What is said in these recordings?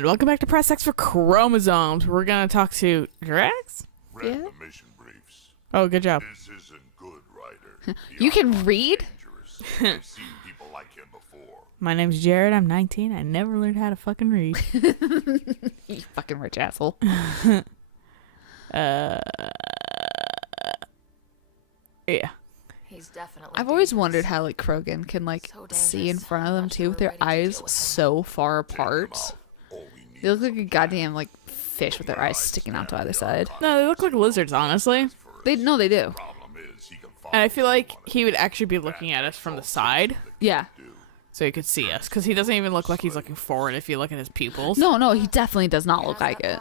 And welcome back to Press X for Chromosomes. We're gonna talk to Drax? Read the mission briefs. Oh, good job. This isn't good, Ryder. You can read? I've seen people like him before. My name's Jared. I'm 19. I never learned how to fucking read. You fucking rich asshole. Yeah. He's definitely. I've always wondered how like Krogan can like see in front of them too with their eyes so far apart. All we need They look like a goddamn like fish with their eyes sticking out to either side. No, they look like lizards, honestly. They do. problem is he can follow And I feel like he would actually be looking at us from the side, Yeah. so he could see us. Because he doesn't even look like he's looking forward if you look at his pupils. No, he definitely does not look like it.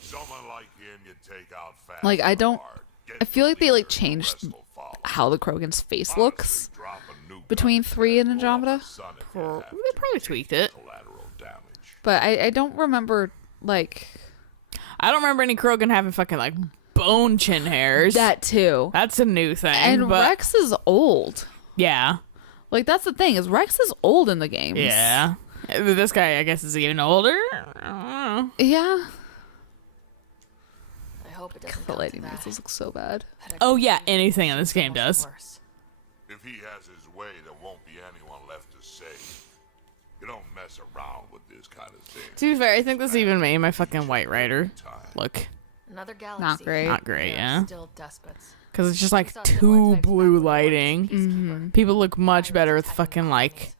someone like him you take out fast. Like, I don't- hard, get I feel like they like the changed rest will follow. how the Krogan's face looks Drop a nuke between on 3 and the Andromeda. sun if They you have probably tweaked it. collateral damage. But I don't remember like I don't remember any Krogan having fucking like bone chin hairs. that too. That's a new thing. And but Rex is old. yeah. Like that's the thing is Rex is old in the games. Yeah. This guy, I guess, is even older. I don't know. Yeah. I hope it doesn't The come lady to makes that. this look so bad. Oh, yeah, anything in this game does. Worse. If he has his way, there won't be anyone left to save. You don't mess around with this kind of thing. To be fair, I think this even made my fucking White Rider look. Another galaxy. Not great. Not great, They're yeah. Still despots. Because it's just like too blue lighting. People look much better with fucking like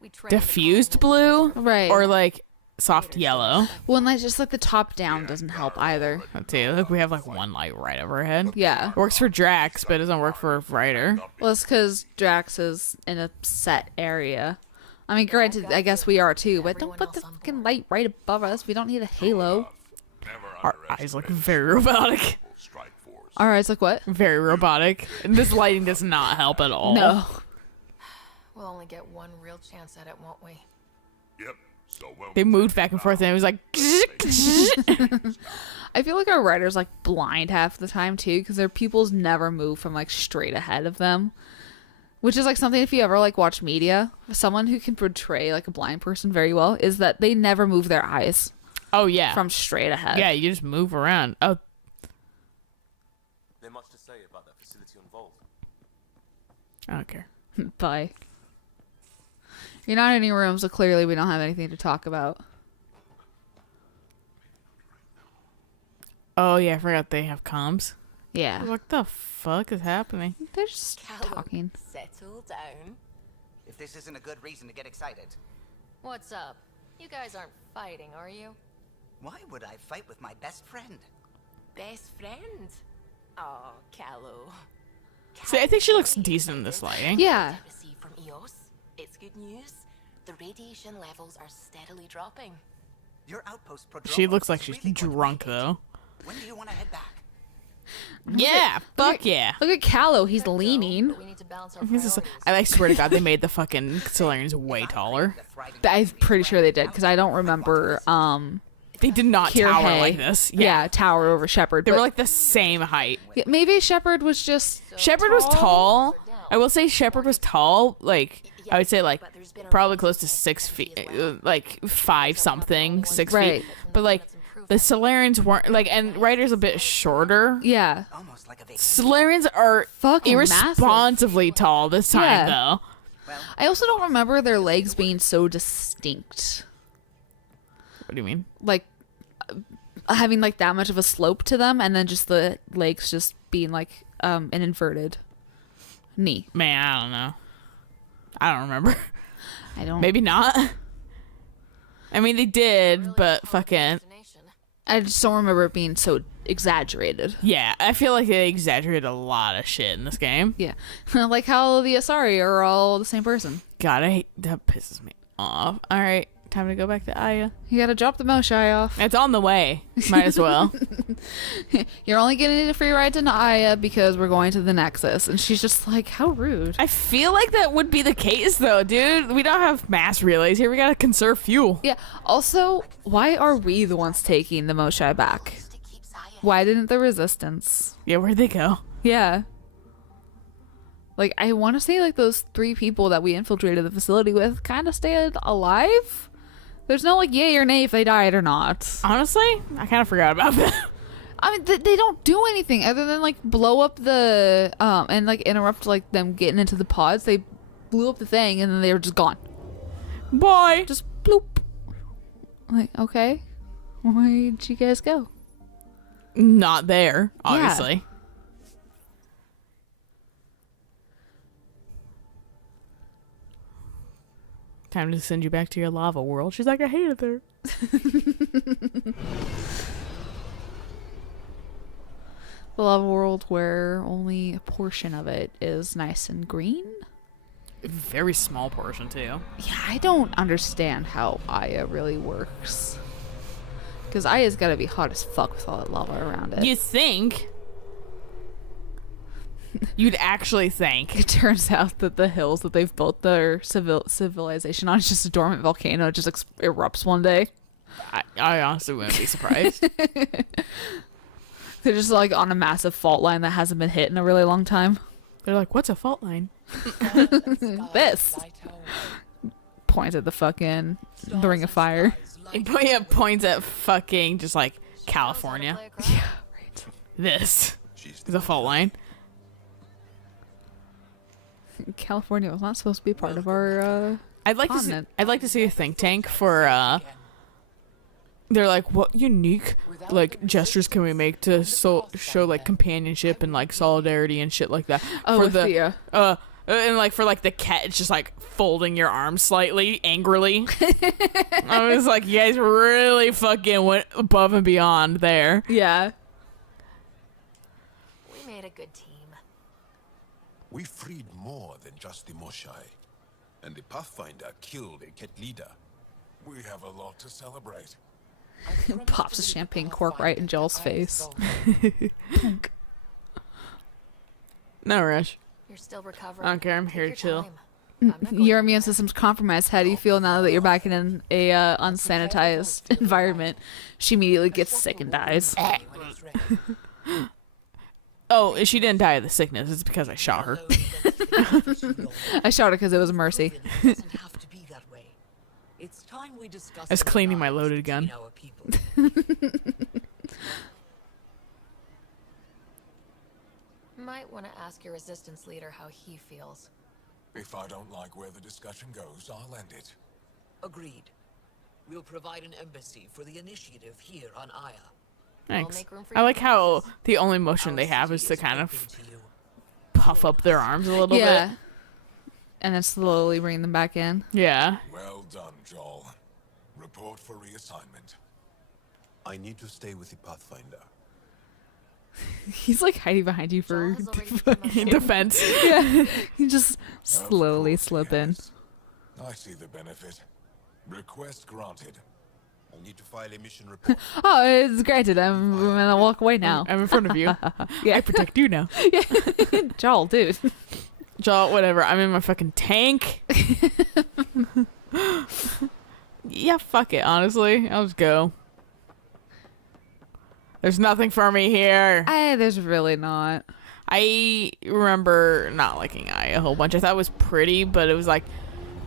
We trained diffused in blue Right. or like soft yellow. Well, and like just like the top down doesn't help either. Too. Look, we have like one light right over our head. Yeah. It works for Drax, but it doesn't work for Rider. Well, it's because Drax is in a set area. I mean, granted, I guess we are too, but don't put the fucking light right above us. We don't need a halo. Never Our eyes look very robotic. strike force. All right, it's like what? Very robotic. And this lighting does not help at all. No. We'll only get one real chance at it, won't we? Yep. So when They moved back and forth and it was like I feel like our riders like blind half the time too, because their pupils never move from like straight ahead of them. Which is like something if you ever like watch media, someone who can portray like a blind person very well is that they never move their eyes oh yeah. from straight ahead. Yeah, you just move around. Oh, There's much to say about that facility involved. I don't care. Bye. You're not in any room, so clearly we don't have anything to talk about. Oh yeah, I forgot they have comms. Yeah. What the fuck is happening? They're just talking. Settle down. If this isn't a good reason to get excited, What's up? You guys aren't fighting, are you? why would I fight with my best friend? Best friends? Oh, Callow. See, I think she looks decent in this lighting. Yeah. Received from EOS. It's good news. The radiation levels are steadily dropping. Your outpost She looks like is she's really going to drunk make it. though. When do you want to head back? Yeah, fuck yeah. Look at Callow, he's leaning. But we need to balance our He's just- priorities. I swear to God, they made the fucking Solarians way taller. The thriving I'm pretty sure they did, because I don't remember They did not Kirhe. tower like this. Yeah, tower over Shepard. They were like the same height. maybe Shepard was just Shepard was tall. I will say Shepard was tall. Like, I would say like probably close to 6 feet, like 5 something, 6 Right. feet. But like the Solarians weren't like, and Ryder's a bit shorter. yeah. almost like a vacation. Solarians are Fucking irresponsibly tall this time Yeah. though. I also don't remember their legs being so distinct. What do you mean? Like having like that much of a slope to them and then just the legs just being like an inverted knee. Man, I don't know. I don't remember. I don't Maybe not. I mean, they did, but fucking I just don't remember it being so exaggerated. yeah. I feel like they exaggerated a lot of shit in this game. Yeah. Like how the Asari are all the same person. God, I hate that. Pisses me off. All right, time to go back to Aya. You gotta drop the Moshai off. It's on the way. Might as well. You're only getting a free ride to Aya because we're going to the Nexus. And she's just like, how rude. I feel like that would be the case, though, dude. We don't have mass relays here. We gotta conserve fuel. Yeah. Also, why are we the ones taking the Moshai back? Why didn't the Resistance? Yeah, where'd they go? Yeah. Like, I want to say, like, those 3 people that we infiltrated the facility with kind of stayed alive. There's no like yay or nay if they died or not. Honestly, I kind of forgot about that. I mean, they don't do anything other than like blow up the and like interrupt like them getting into the pods. They blew up the thing and then they were just gone. Bye. Just bloop. Like, okay, where'd you guys go? Not there, obviously. Time to send you back to your lava world. She's like, I hate it there. The lava world where only a portion of it is nice and green. Very small portion, too. Yeah, I don't understand how Aya really works. Because Aya's gotta be hot as fuck with all that lava around it. You think? You'd actually think. It turns out that the hills that they've built their civilization on is just a dormant volcano. It just erupts one day. I honestly wouldn't be surprised. They're just like on a massive fault line that hasn't been hit in a really long time. They're like, what's a fault line? This points at the fucking the Ring of Fire. Yeah, points at fucking just like California. Yeah, right. This is a fault line. California was not supposed to be part of our I'd like continent. I'd like to see a think tank for they're like, what unique like gestures can we make to show like companionship and like solidarity and shit like that. Oh, for with the and like for like the cat, it's just like folding your arms slightly angrily. I was like, you guys really fucking went above and beyond there. yeah. We made a good team. We freed more than just the Moshai. And the Pathfinder killed a Ket leader. We have a lot to celebrate. Pops a champagne cork right in Joel's face. No rush. You're still recovering. I don't care, I'm Take here to your chill. time. I'm not going Your to immune rush. system's compromised. How do you feel now that you're back in a unsanitized environment? She immediately gets sick and dies. Oh, she didn't die of the sickness. It's because I shot her. I shot her because it was a mercy. It doesn't have to be that way. It's time we discuss I was the cleaning my alliance loaded gun. between our people. Might want to ask your resistance leader how he feels. If I don't like where the discussion goes, I'll end it. Agreed. We'll provide an embassy for the initiative here on Aya. Thanks. make room for I your like how princess. the only motion Our they have city is to kind open of to you. puff up their arms a little Yeah. bit. And then slowly bring them back in. Yeah. Well done, Joel. Report for reassignment. I need to stay with the Pathfinder. He's like hiding behind you for Joel has already become In a- defense. yeah. You just slowly Of course slip he in. has. I see the benefit. Request granted. I need to file a mission report. Oh, it's granted. I'm gonna walk away now. I'm in front of you. Yeah. I protect you now. Joel, dude. Joel, whatever. I'm in my fucking tank. Yeah, fuck it, honestly. I'll just go. There's nothing for me here. There's really not. I remember not liking Aya a whole bunch. I thought it was pretty, but it was like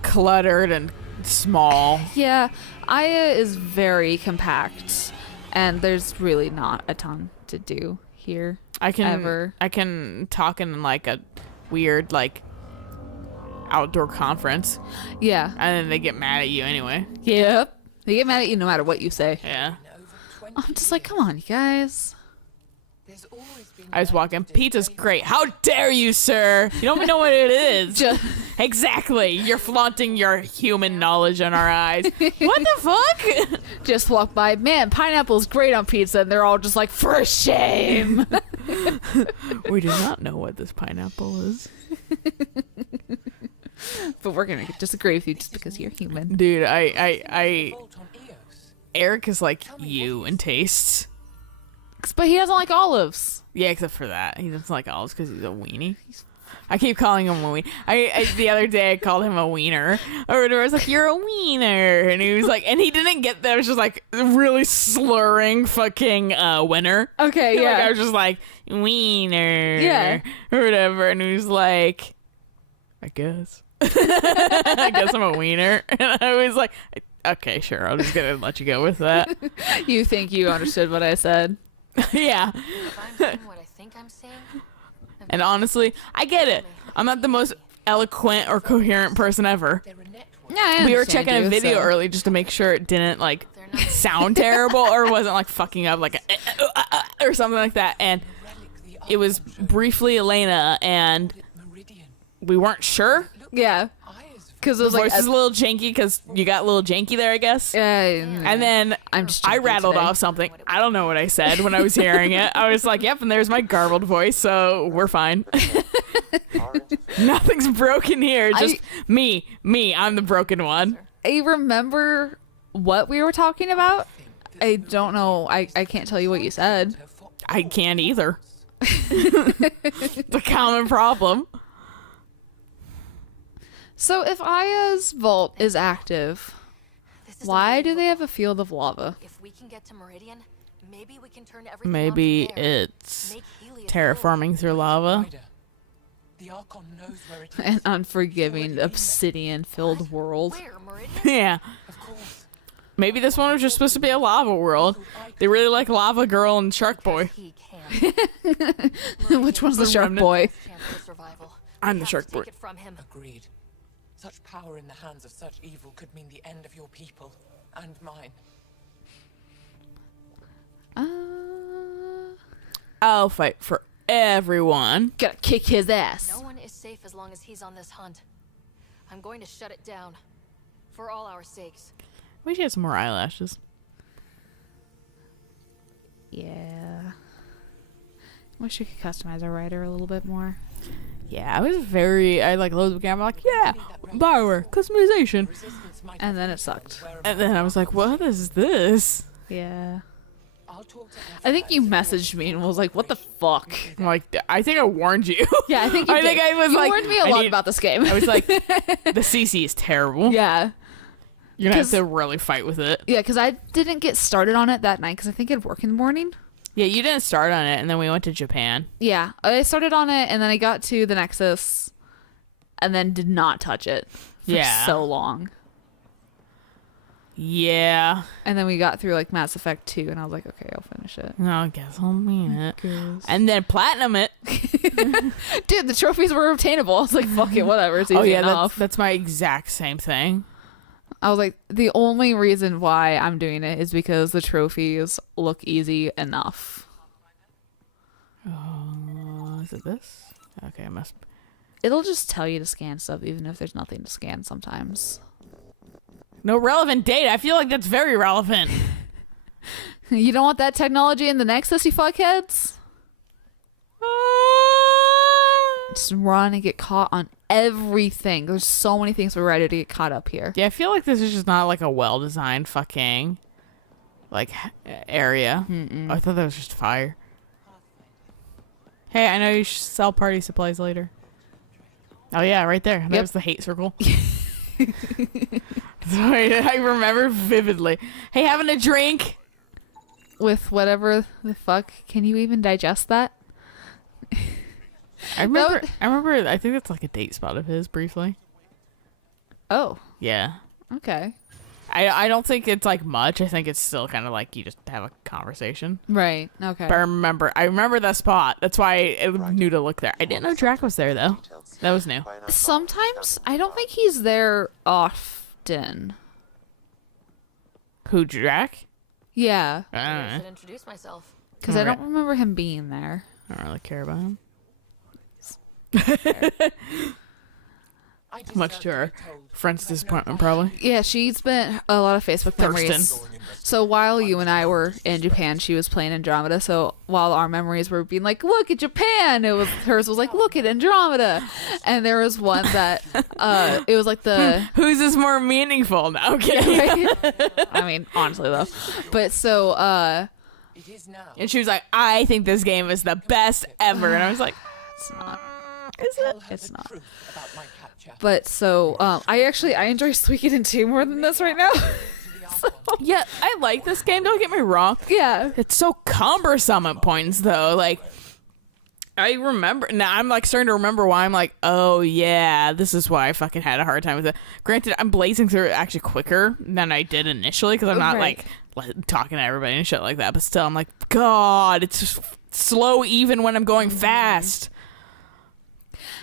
cluttered and small. Yeah, Aya is very compact, and there's really not a ton to do here. I Ever. can talk in like a weird like outdoor conference, Yeah. and then they get mad at you anyway. Yep. They get mad at you no matter what you say. Yeah. I'm just like, come on, you guys. There's always been I was walking. Pizza's great. How dare you, sir? You don't even know what it is. Just, Exactly. You're flaunting your human knowledge in our eyes. What the fuck? just walk by. Man, pineapple's great on pizza, and they're all just like, for shame. We do not know what this pineapple is. But we're gonna disagree with you just because you're human. Dude, I fault on Eos. Eric is like you in tastes. But he doesn't like olives. Yeah, except for that. He doesn't like olives because he's a weenie. I keep calling him a wiener. I the other day I called him a wiener. Or whatever. I was like, you're a wiener. And he was like, and he didn't get that. It was just like really slurring fucking winner. Okay, Like, I yeah. was just like, wiener. Yeah. Or whatever. And he was like, I guess. I guess I'm a wiener. And I was like, okay, sure. I'm just gonna let you go with that. You think you understood what I said? Yeah. If I'm saying what I think I'm saying, then And honestly, I get it. I'm not the most eloquent or coherent person ever. They're a network. Yeah, I We were understand checking a you, video so- early just to make sure it didn't like they're not sound terrible or wasn't like fucking up like or something like that. And Relic the it was Archangel. briefly Alayna, and Meridian. we weren't sure. Yeah, Eyes. because it The was like voice is a little janky because you got a little janky there, I guess. and then I'm just I janky rattled today. off something. I don't know what I said when I was hearing it. I was like, yep, and there's my garbled voice, so we're fine. Nothing's broken here. Just me. I'm the broken one. I remember what we were talking about. I don't know. I can't tell you what you said. I can't either. It's a common problem. So if Aya's vault is active, This is why do they unbelievable. have a field of lava? If we can get to Meridian, maybe we can turn everything Maybe on from there. it's Make Helios terraforming through lava. Spider. The Archon knows where it is. An unforgiving, obsidian-filled world. Where, Meridian? Yeah. Of course. Maybe this one was just supposed to be a lava world. They really like Lava Girl and Shark Boy. He can. Which one's the The shark remnant. boy? Chance for survival. I'm We the have shark to boy. take it from him. Agreed. Such power in the hands of such evil could mean the end of your people and mine. I'll fight for everyone. Gotta kick his ass. No one is safe as long as he's on this hunt. I'm going to shut it down. For all our sakes. Wish she had some more eyelashes. Yeah. Wish you could customize our writer a little bit more. Yeah, I like loads of camera like, yeah, Bioware, customization. Resistance might And have then it reached sucked. wherever And then I was like, what is this? Yeah. I'll talk to I think you messaged me and was like, "What the fuck?" I'm like, I think I warned you. Yeah, I think you I did. think I was you like, warned me a I lot need- about this game. I was like, the CC is terrible. yeah. You're gonna have 'Cause- to really fight with it. Yeah, because I didn't get started on it that night because I think I'd work in the morning. Yeah, you didn't start on it, and then we went to Japan. Yeah, I started on it and then I got to the Nexus and then did not touch it for Yeah. so long. Yeah. And then we got through like Mass Effect 2 and I was like, okay, I'll finish it. No, I guess I'll mean it. And then platinum it. Dude, the trophies were obtainable. I was like, fuck it, whatever. It's easy Oh yeah, enough. that's my exact same thing. I was like, the only reason why I'm doing it is because the trophies look easy enough. Is it this? Okay, I must. It'll just tell you to scan stuff even if there's nothing to scan sometimes. No relevant data. I feel like that's very relevant. You don't want that technology in the Nexus, you fuckheads? Just run and get caught on everything. There's so many things we're ready to get caught up here. Yeah, I feel like this is just not like a well-designed fucking like area. I thought that was just fire. Hey, I know you should sell party supplies later. Oh yeah, right there. There's the hate circle. Sorry, I remember vividly. Hey, having a drink? With whatever the fuck, can you even digest that? I remember. I think that's like a date spot of his briefly. Oh, Yeah. okay. I don't think it's like much. I think it's still kind of like you just have a conversation. Right, okay. But I remember that spot. That's why I knew to look there. I didn't know Drac was there though. That was new. Sometimes, I don't think he's there often. Who, Drac? Yeah, I I don't know. should introduce myself. because I don't remember him being there. I don't really care about him. I just Much have to her be told. friend's disappointment, probably. Yeah, she spent a lot of Facebook memories. Thurston. So while you and I were in Japan, she was playing Andromeda. So while our memories were being like, "Look at Japan," hers was like, "Look at Andromeda," and there was one that it was like the Whose is more meaningful? No, okay. I mean, honestly though, but so It is now. And she was like, I think this game is the best ever. And I was like, it's not. is it? Tell her It's the not. truth about my capture. But so I enjoy Suikoden 2 more than this right now. To the Archon. Yeah, I like this game. Don't get me wrong. Yeah. It's so cumbersome at points, though. Like, I remember now. I'm like starting to remember why I'm like, oh yeah, this is why I fucking had a hard time with it. Granted, I'm blazing through it actually quicker than I did initially because I'm not Right. like talking to everybody and shit like that. But still, I'm like, God, it's just slow even when I'm going fast.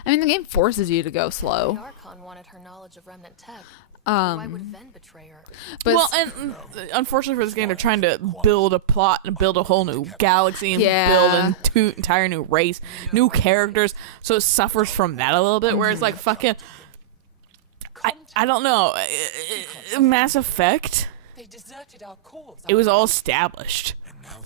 I mean, the game forces you to go The slow. Archon wanted her knowledge of remnant tech. Why would Ven betray her? But Well, and unfortunately for this game, they're trying to build a plot and build a whole new galaxy and build an entire new race, new characters. So it suffers from that a little bit. Whereas like fucking, I don't know, Mass Effect. They deserted our cause. It was all established.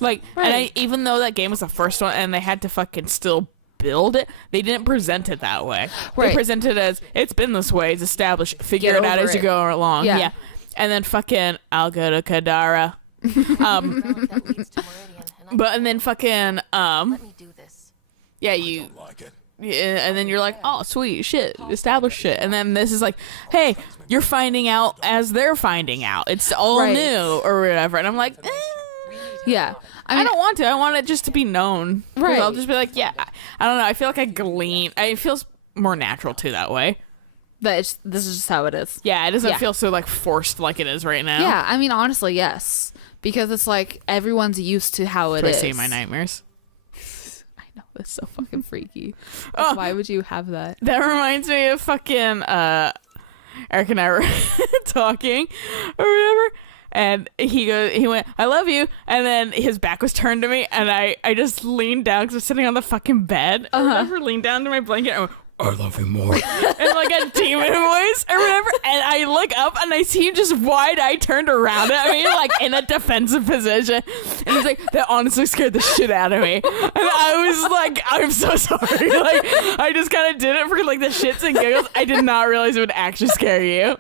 Like, and even though that game was the first one, and they had to fucking still build it, they didn't present it that way. Right. They presented it as it's been this way, it's established, figure Get it out over as you it. go along. Yeah. And then fucking I'll go to Kadara. Road that leads to Meridian, and But and then fucking let me do this. yeah, you Like it. yeah, and then you're like, oh sweet shit, established shit. And then this is like, hey, you're finding out as they're finding out. It's all Right. new or whatever. And I'm like, yeah, I don't want to. I want it just to be known. 'Cause Right. I'll just be like, yeah. I don't know. I feel like I glean. It feels more natural too that way. that this is just how it is. Yeah, it doesn't Yeah. feel so like forced like it is right now. Yeah, I mean, honestly, yes, because it's like everyone's used to how it Do I is. see my nightmares? I know, it's so fucking freaky. Oh. Why would you have that? That reminds me of fucking Eric and I were talking or whatever. And he went, I love you. And then his back was turned to me. And I just leaned down because I was sitting on the fucking bed. I remember leaned down to my blanket and went, I love you more. And like a demon voice or whatever. And I look up and I see him just wide-eyed turned around at me, like in a defensive position. And he's like, that honestly scared the shit out of me. And I was like, I'm so sorry. Like, I just kind of did it for like the shits and giggles. I did not realize it would actually scare you.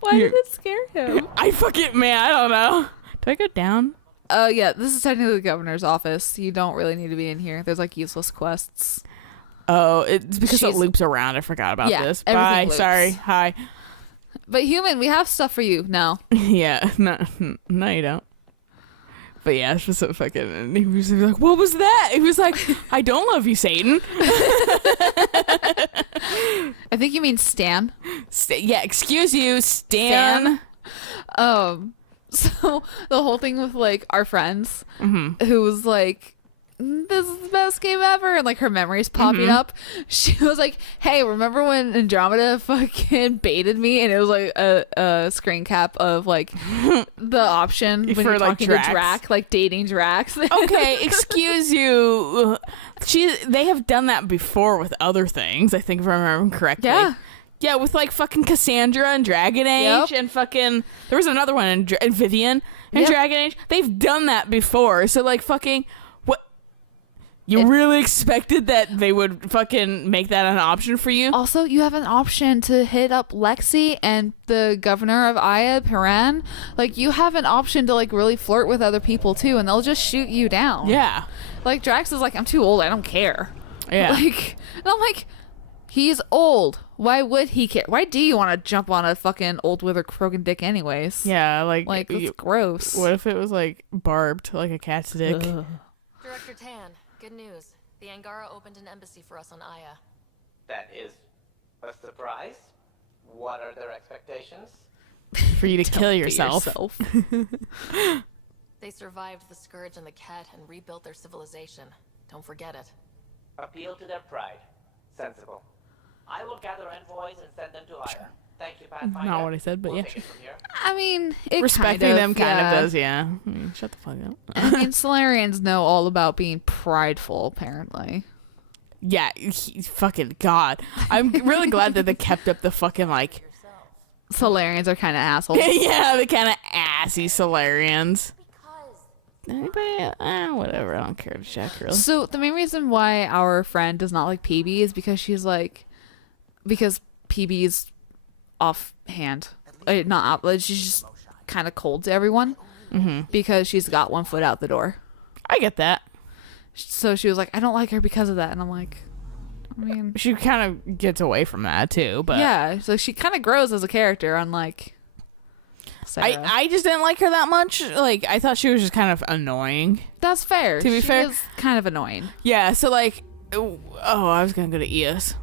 Why did it scare him? I fucking, man, I don't know. Do I go down? Yeah, this is technically the governor's office. You don't really need to be in here. There's like useless quests. Oh, it's because it She's- loops around. I forgot about Yeah, this. everything Bye. loops. Sorry. Hi. But human, we have stuff for you now. Yeah. No, you don't. But yeah, it's just so fucking. And he was like, "What was that?" He was like, "I don't love you, Satan." I think you mean Stan. Yeah. Excuse you, Stan. So the whole thing with like our friends, who was like, "This is the best game ever," and like her memories popping up. She was like, "Hey, remember when Andromeda fucking baited me?" And it was like a screen cap of like the option when For, you're like, talking Drax. to Drac, like dating Drax. Okay, excuse you. They have done that before with other things. I think if I remember correctly. Yeah. Yeah, with like fucking Cassandra and Dragon Age Yep. and fucking there was another one in Vivian and Yep. Dragon Age. They've done that before. So like fucking what you really expected that they would fucking make that an option for you? Also, you have an option to hit up Lexi and the governor of Aya, Piran. Like, you have an option to, like, really flirt with other people, too, and they'll just shoot you down. Yeah. Like, Drax is like, I'm too old, I don't care. Yeah. Like, and I'm like, he's old. Why would he care? Why do you want to jump on a fucking old with a broken dick anyways? Yeah, like That's gross. what if it was like barbed like a cat's dick? Director Tan, good news. The Angara opened an embassy for us on Aya. That is a surprise. What are their expectations? For you to kill Be yourself. They survived the Scourge and the Cat and rebuilt their civilization. Don't forget it. Appeal to their pride. Sensible. I will gather envoys and send them to Aya. Thank you, Pathfinder. Not what I said, but We'll yeah. take it from here. I mean, it Respecting them kind yeah. of does, yeah. I mean, shut the fuck up. I mean, Solarians know all about being prideful, apparently. Yeah, fucking God. I'm really glad that they kept up the fucking like Solarians are kind of assholes. yeah, the kind of assy Solarians. Anybody? Whatever. I don't care to check really. So the main reason why our friend does not like PB is because because PB is offhand, not out. She's just kind of cold to everyone because she's got one foot out the door. I get that. So she was like, I don't like her because of that, and I'm like, I mean, She kind of gets away from that too, but yeah. So she kind of grows as a character, unlike Sarah. I just didn't like her that much. Like I thought she was just kind of annoying. That's fair. To be She fair- is kind of annoying. Yeah, so like Oh, I was gonna go to EOS.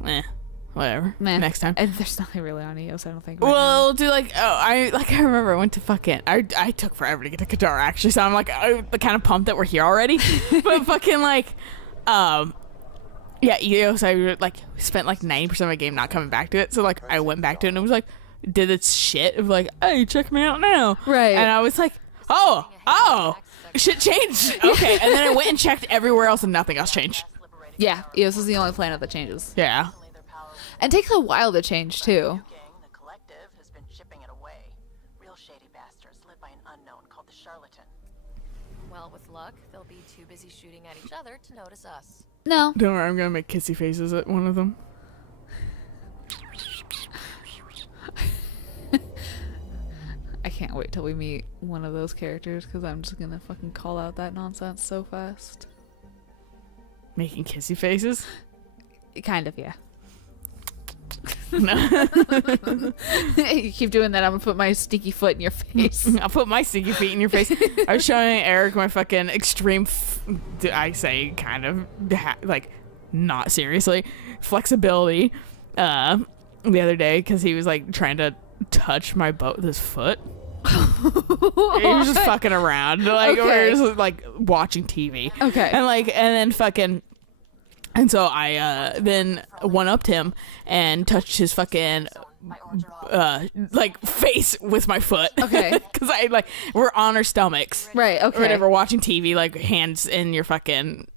Whatever. Man, Next time. And there's nothing really on EOS, I don't think. Right Well, do like I remember I went to fucking I took forever to get to Qatar actually, so I'm like kind of pumped that we're here already. But fucking like yeah, EOS I like spent like 90% of my game not coming back to it. So like I went back to it and it was like did its shit of like, hey, check me out now. Right. And I was like, oh, shit changed. Okay. And then I went and checked everywhere else and nothing else changed. Yeah, EOS is the only planet that changes. Yeah. And it takes a while to change too. The collective has been shipping it away. Real shady bastards led by an unknown called the Charlatan. Well, with luck, they'll be too busy shooting at each other to notice us. No. Don't worry, I'm gonna make kissy faces at one of them. I can't wait till we meet one of those characters because I'm just gonna fucking call out that nonsense so fast. Making kissy faces? Kind of, yeah. No. You keep doing that, I'm gonna put my stinky foot in your face. I'll put my sticky feet in your face. I was showing Eric my fucking extreme, I say kind of, like, not seriously, flexibility the other day because he was, like, trying to touch my boat with his foot. He was just fucking around. Like, we were just, like, watching TV. Okay. And then fucking... And so I then one-upped him and touched his fucking like face with my foot. Okay. Because I like we're on our stomachs. Right, okay. Or whatever, watching TV, like hands in your fucking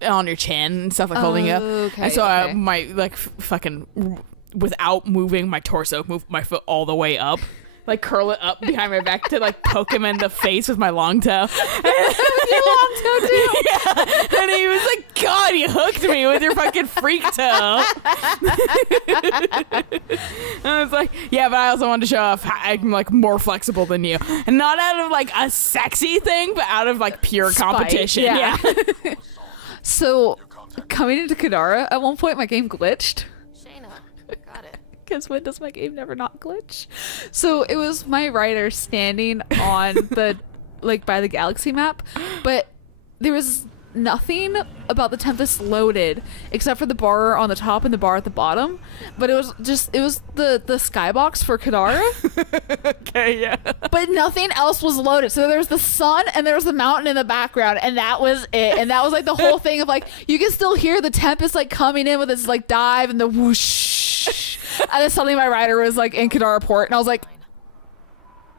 on your chin and stuff, like holding you up. Okay, And so okay. I my like fucking without moving my torso, move my foot all the way up. Like curl it up behind my back to like poke him in the face with my long toe. Your long toe too. Yeah. And he was like, God, you hooked me with your fucking freak toe. And I was like, yeah, but I also wanted to show off I'm like more flexible than you. And not out of like a sexy thing, but out of like pure Spite, competition. yeah. Yeah. So, coming into Kadara, at one point my game glitched. Shayna, got it. Because when does my game never not glitch? So it was my writer standing on the, like, by the galaxy map, but there was nothing about the Tempest loaded except for the bar on the top and the bar at the bottom. But it was the skybox for Kadara, Okay, yeah. but nothing else was loaded. So there was the sun and there was the mountain in the background, and that was it. And that was like the whole thing of like, you can still hear the Tempest like coming in with its like dive and the whoosh. And then suddenly my writer was like in Kadara port, and I was like,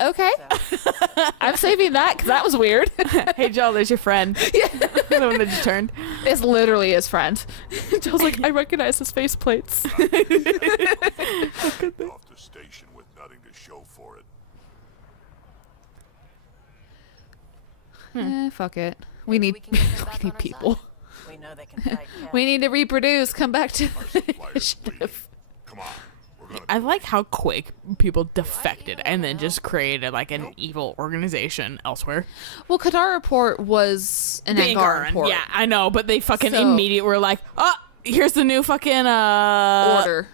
okay, I'm saving that because that was weird. Hey, Joel, there's your friend. Yeah. The one that just turned. It's literally his friend. Joel's like, I recognize his faceplates. Off the station with nothing to show for it. Fuck it. We need We can get them back on our people. side. We know they can fight. We need to reproduce. Come back to Suppliers leaving. initiative. Come on, we're gonna. I like how quick people defected and then just created like an evil organization elsewhere. Well, Kadara port was an Angaran port. Yeah, I know, but they fucking So- immediately were like, oh, here's the new fucking Order.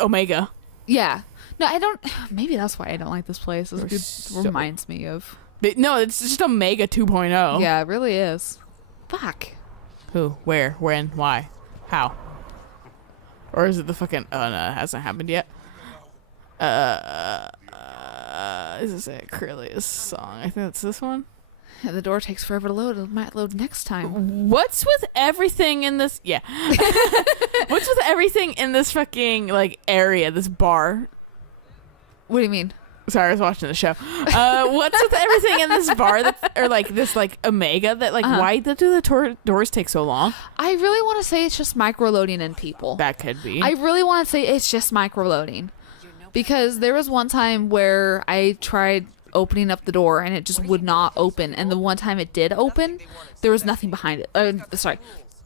Omega. Yeah. No, I don't. Maybe that's why I don't like this place. It so- reminds me of. No, it's just Omega 2.0. Yeah, it really is. Fuck. Who? Where? When? Why? How? Or is it the fucking? Oh no, it hasn't happened yet. Is this a Corellia's song? I think that's this one. Yeah, the door takes forever to load. It might load next time. What's with everything in this? Yeah. What's with everything in this fucking like area? This bar. What do you mean? Sorry, I was watching the show. What's with everything in this bar that, or like this like Omega that like why do the doors take so long? I really want to say it's just micro-loading in people. That could be. I really want to say it's just micro-loading. Because there was one time where I tried opening up the door and it just would not open. And the one time it did open, there was nothing behind it.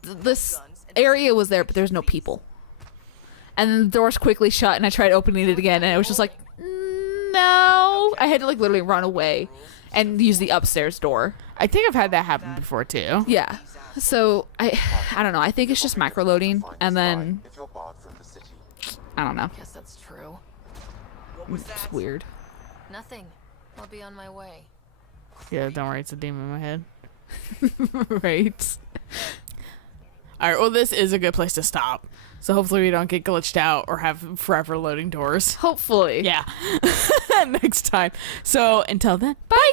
This area was there, but there was no people. And then the doors quickly shut and I tried opening it again and it was just like, no. I had to like literally run away and use the upstairs door. I think I've had that happen before too. Yeah. So I don't know. I think it's just micro-loading and then If you're barred from the city. I don't know. Guess that's true. It's weird. Nothing. I'll be on my way. Yeah, don't worry, it's a demon in my head. Right. All right, well, this is a good place to stop. So hopefully we don't get glitched out or have forever loading doors. Hopefully. Yeah. Next time. So until then, bye.